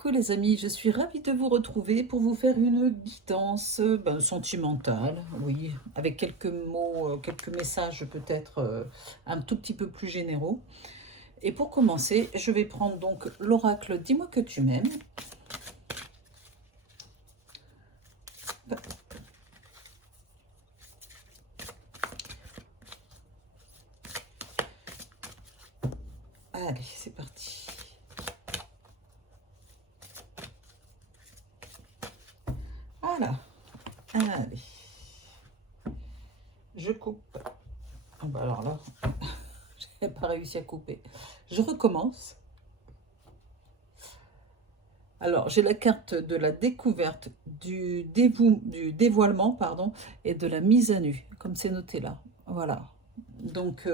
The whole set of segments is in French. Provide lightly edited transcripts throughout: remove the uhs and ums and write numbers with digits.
Coucou les amis, je suis ravie de vous retrouver pour vous faire une guidance sentimentale, oui, avec quelques mots, quelques messages peut-être un tout petit peu plus généraux. Et pour commencer, je vais prendre donc l'oracle Dis-moi que tu m'aimes. Allez, c'est parti. Voilà, allez, je coupe. Ah bah alors là, j'ai pas réussi à couper. Je recommence. Alors, j'ai la carte de la découverte, du dévoilement, pardon, et de la mise à nu, comme c'est noté là. Voilà. Donc,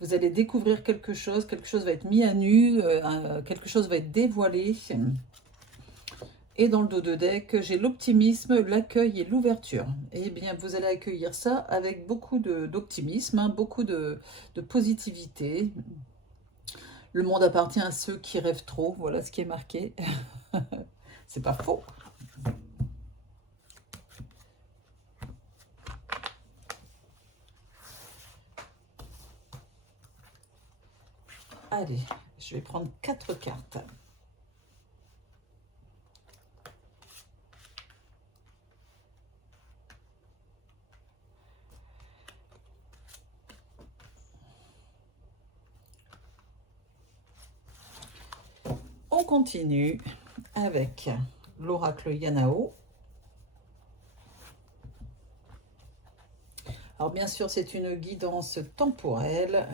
vous allez découvrir quelque chose va être mis à nu, quelque chose va être dévoilé. Et dans le dos de deck, j'ai l'optimisme, l'accueil et l'ouverture. Eh bien, vous allez accueillir ça avec beaucoup d'optimisme, hein, beaucoup de positivité. Le monde appartient à ceux qui rêvent trop, voilà ce qui est marqué. C'est pas faux. Allez, je vais prendre 4 cartes. On continue avec l'oracle Yanao. Alors bien sûr, c'est une guidance temporelle.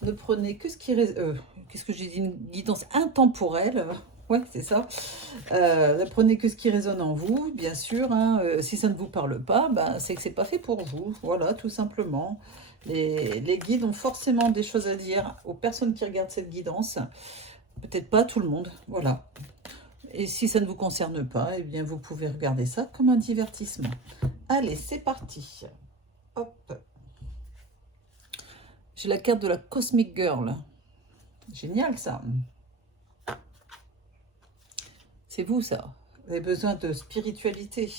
Ne prenez que ce qui... qu'est-ce que j'ai dit? Une guidance intemporelle. Ouais, c'est ça. Ne prenez que ce qui résonne en vous, bien sûr. Hein. Si ça ne vous parle pas, ben, c'est que c'est pas fait pour vous. Voilà, tout simplement. Les guides ont forcément des choses à dire aux personnes qui regardent cette guidance. Peut-être pas tout le monde. Voilà. Et si ça ne vous concerne pas, eh bien, vous pouvez regarder ça comme un divertissement. Allez, c'est parti. Hop. J'ai la carte de la Cosmic Girl. Génial, ça. C'est vous, ça. Vous avez besoin de spiritualité.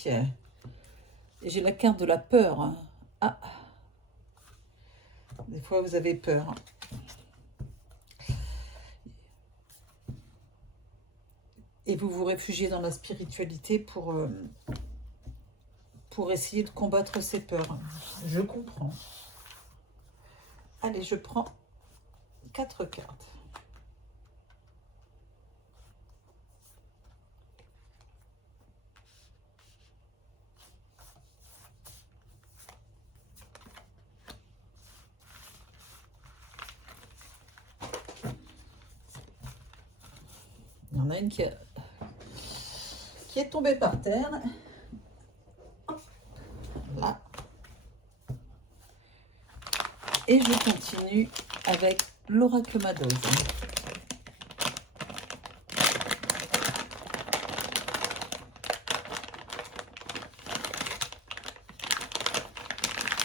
Et j'ai la carte de la peur. Ah. Des fois, vous avez peur. Et vous vous réfugiez dans la spiritualité pour essayer de combattre ces peurs. Je comprends. Allez, je prends 4 cartes. Il y en a une qui est tombée par terre. Là. Et je continue avec l'oracle Madoz.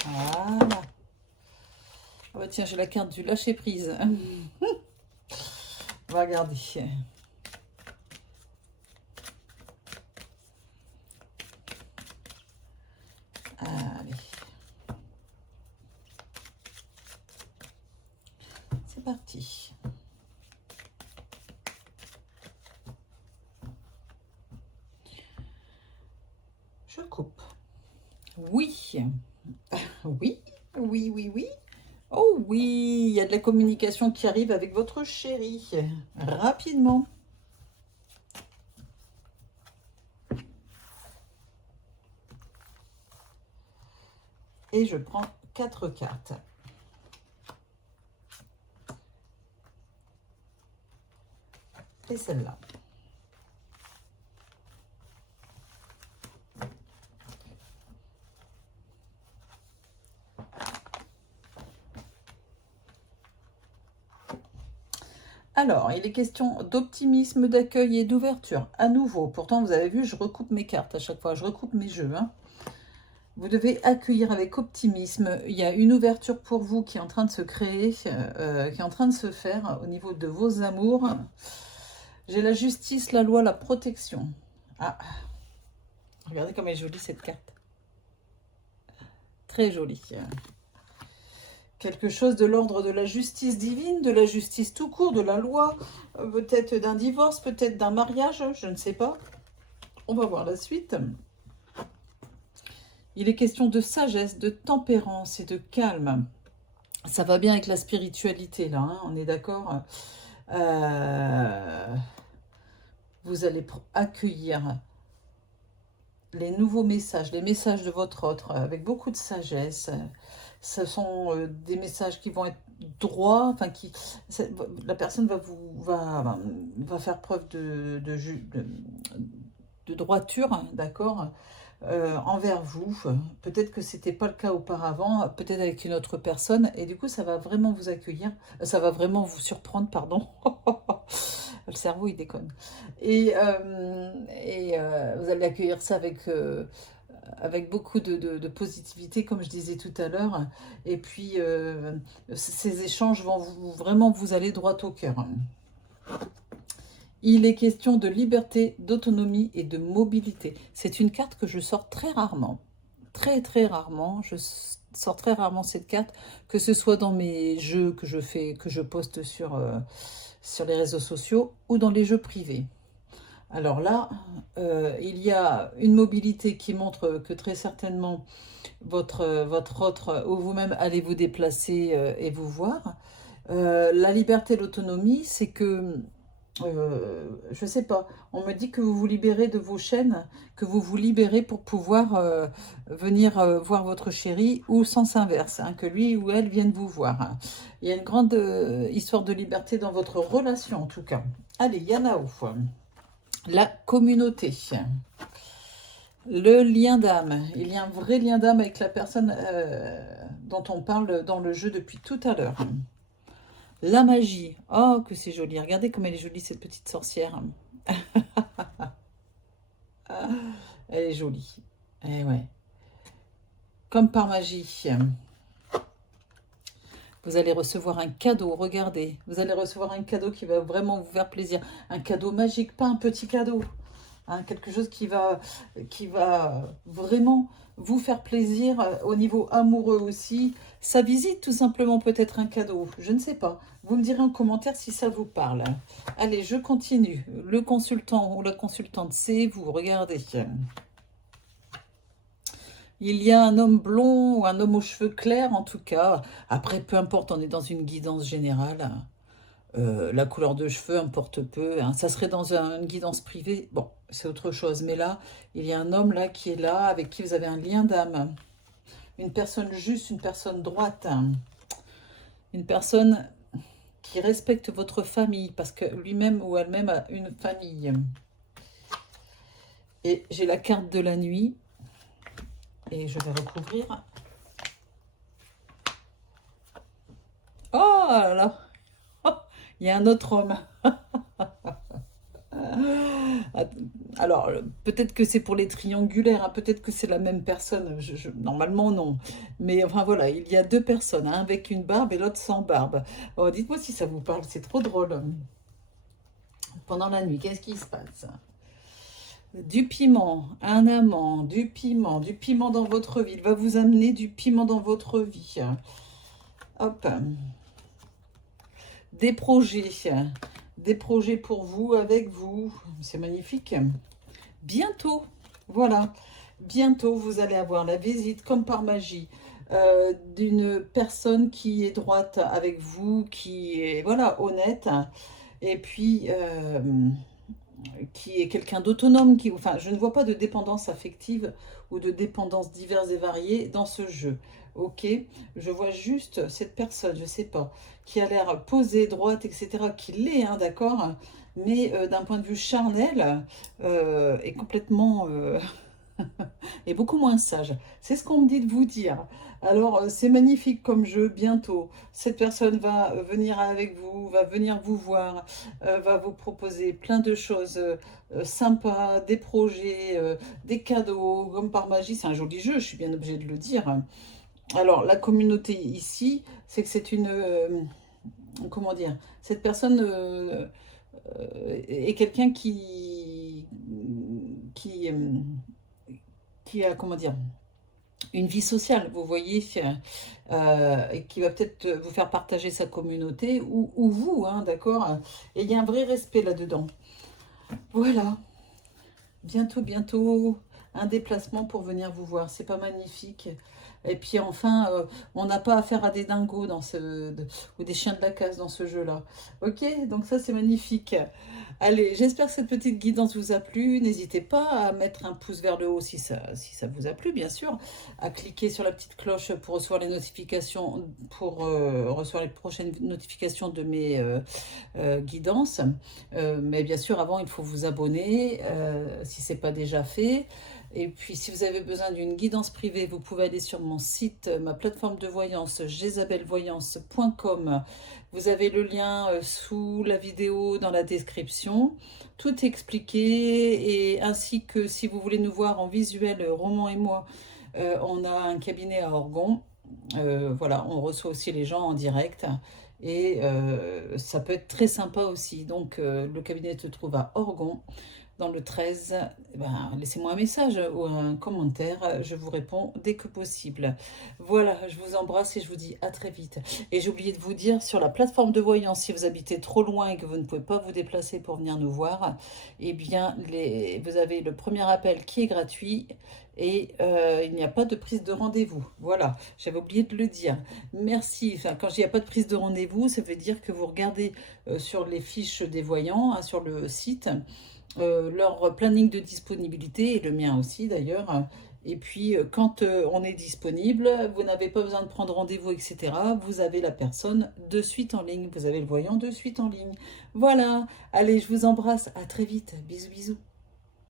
Voilà. Oh bah tiens, j'ai la carte du lâcher prise. On va regarder. Allez. C'est parti. Je coupe. Oui. Oui. Oui, oui, oui. Oh oui, il y a de la communication qui arrive avec votre chéri. Rapidement. Et je prends 4 cartes. Et celle-là. Alors, il est question d'optimisme, d'accueil et d'ouverture. À nouveau, pourtant, vous avez vu, je recoupe mes cartes à chaque fois. Je recoupe mes jeux. Hein. Vous devez accueillir avec optimisme. Il y a une ouverture pour vous qui est en train de se créer, qui est en train de se faire au niveau de vos amours. J'ai la justice, la loi, la protection. Ah, regardez comme elle est jolie cette carte. Très jolie. Quelque chose de l'ordre de la justice divine, de la justice tout court, de la loi, peut-être d'un divorce, peut-être d'un mariage, je ne sais pas. On va voir la suite. Il est question de sagesse, de tempérance et de calme. Ça va bien avec la spiritualité, là, hein, on est d'accord. Vous allez accueillir les nouveaux messages, les messages de votre autre, avec beaucoup de sagesse. Ce sont des messages qui vont être droits, enfin la personne va faire preuve de droiture, hein, d'accord, envers vous. Peut-être que c'était pas le cas auparavant, peut-être avec une autre personne, et du coup ça va vraiment vous accueillir, ça va vraiment vous surprendre, pardon. Le cerveau il déconne. Et vous allez accueillir ça avec beaucoup de positivité, comme je disais tout à l'heure. Et puis, ces échanges vont vraiment vous aller droit au cœur. Il est question de liberté, d'autonomie et de mobilité. C'est une carte que je sors très rarement. Très, très rarement. Je sors très rarement cette carte, que ce soit dans mes jeux que je fais, que je poste sur les réseaux sociaux ou dans les jeux privés. Alors là, il y a une mobilité qui montre que très certainement votre autre ou vous-même allez vous déplacer et vous voir. La liberté, l'autonomie, c'est que, je ne sais pas, on me dit que vous vous libérez de vos chaînes, que vous vous libérez pour pouvoir venir voir votre chéri, ou sens inverse, hein, que lui ou elle vienne vous voir. Il y a une grande histoire de liberté dans votre relation en tout cas. Allez, Yanao. La communauté, le lien d'âme. Il y a un vrai lien d'âme avec la personne dont on parle dans le jeu depuis tout à l'heure. La magie. Oh, que c'est joli. Regardez comme elle est jolie, cette petite sorcière. Elle est jolie. Eh ouais. Comme par magie. Vous allez recevoir un cadeau, regardez. Vous allez recevoir un cadeau qui va vraiment vous faire plaisir. Un cadeau magique, pas un petit cadeau. Hein, quelque chose qui va vraiment vous faire plaisir au niveau amoureux aussi. Sa visite, tout simplement, peut être un cadeau. Je ne sais pas. Vous me direz en commentaire si ça vous parle. Allez, je continue. Le consultant ou la consultante, c'est vous. Regardez. Il y a un homme blond ou un homme aux cheveux clairs, en tout cas. Après, peu importe, on est dans une guidance générale. La couleur de cheveux importe peu. Hein. Ça serait dans une guidance privée. Bon, c'est autre chose. Mais là, il y a un homme là qui est là, avec qui vous avez un lien d'âme. Une personne juste, une personne droite. Hein. Une personne qui respecte votre famille, parce que lui-même ou elle-même a une famille. Et j'ai la carte de la nuit. Et je vais recouvrir. Oh là là. Oh, il y a un autre homme. Alors, peut-être que c'est pour les triangulaires, hein, peut-être que c'est la même personne. Normalement, non. Mais enfin, voilà, il y a deux personnes, hein, avec une barbe et l'autre sans barbe. Oh, dites-moi si ça vous parle, c'est trop drôle. Pendant la nuit, qu'est-ce qui se passe? Du piment, un amant, du piment dans votre vie. Il va vous amener du piment dans votre vie. Hop. Des projets pour vous, avec vous. C'est magnifique. Bientôt, voilà. Bientôt, vous allez avoir la visite, comme par magie, d'une personne qui est droite avec vous, qui est, voilà, honnête. Et puis... qui est quelqu'un d'autonome, enfin, je ne vois pas de dépendance affective ou de dépendance diverses et variées dans ce jeu, ok? Je vois juste cette personne, je ne sais pas, qui a l'air posée, droite, etc., qui l'est, hein, d'accord? Mais d'un point de vue charnel, est complètement... est beaucoup moins sage. C'est ce qu'on me dit de vous dire. Alors, c'est magnifique comme jeu, bientôt. Cette personne va venir avec vous, va venir vous voir, va vous proposer plein de choses sympas, des projets, des cadeaux, comme par magie. C'est un joli jeu, je suis bien obligée de le dire. Alors, la communauté ici, c'est que c'est une... comment dire? Cette personne est quelqu'un qui, euh, qui a, comment dire, une vie sociale, vous voyez, et qui va peut-être vous faire partager sa communauté, ou vous, hein, d'accord? Et il y a un vrai respect là-dedans. Voilà, bientôt, bientôt, un déplacement pour venir vous voir, c'est pas magnifique? Et puis enfin, on n'a pas affaire à des dingos ou des chiens de la casse dans ce jeu-là. Ok, donc ça c'est magnifique. Allez, j'espère que cette petite guidance vous a plu. N'hésitez pas à mettre un pouce vers le haut si ça vous a plu, bien sûr. À cliquer sur la petite cloche pour recevoir les notifications, pour recevoir les prochaines notifications de mes guidances. Mais bien sûr, avant, il faut vous abonner si ce n'est pas déjà fait. Et puis, si vous avez besoin d'une guidance privée, vous pouvez aller sur mon site, ma plateforme de voyance, jezabelvoyance.com. Vous avez le lien sous la vidéo dans la description. Tout est expliqué, et ainsi que si vous voulez nous voir en visuel, Roman et moi, on a un cabinet à Orgon. Voilà, on reçoit aussi les gens en direct. Et ça peut être très sympa aussi. Donc, le cabinet se trouve à Orgon, dans le 13. Eh ben, laissez-moi un message ou un commentaire, je vous réponds dès que possible. Voilà, je vous embrasse et je vous dis à très vite. Et j'ai oublié de vous dire, sur la plateforme de voyance, si vous habitez trop loin et que vous ne pouvez pas vous déplacer pour venir nous voir, eh bien, vous avez le premier appel qui est gratuit, et il n'y a pas de prise de rendez-vous. Voilà, j'avais oublié de le dire. Merci. Enfin, quand je dis il n'y a pas de prise de rendez-vous, ça veut dire que vous regardez sur les fiches des voyants, hein, sur le site, leur planning de disponibilité, et le mien aussi d'ailleurs. Et puis, quand on est disponible, vous n'avez pas besoin de prendre rendez-vous, etc. Vous avez la personne de suite en ligne. Vous avez le voyant de suite en ligne. Voilà. Allez, je vous embrasse. À très vite. Bisous, bisous.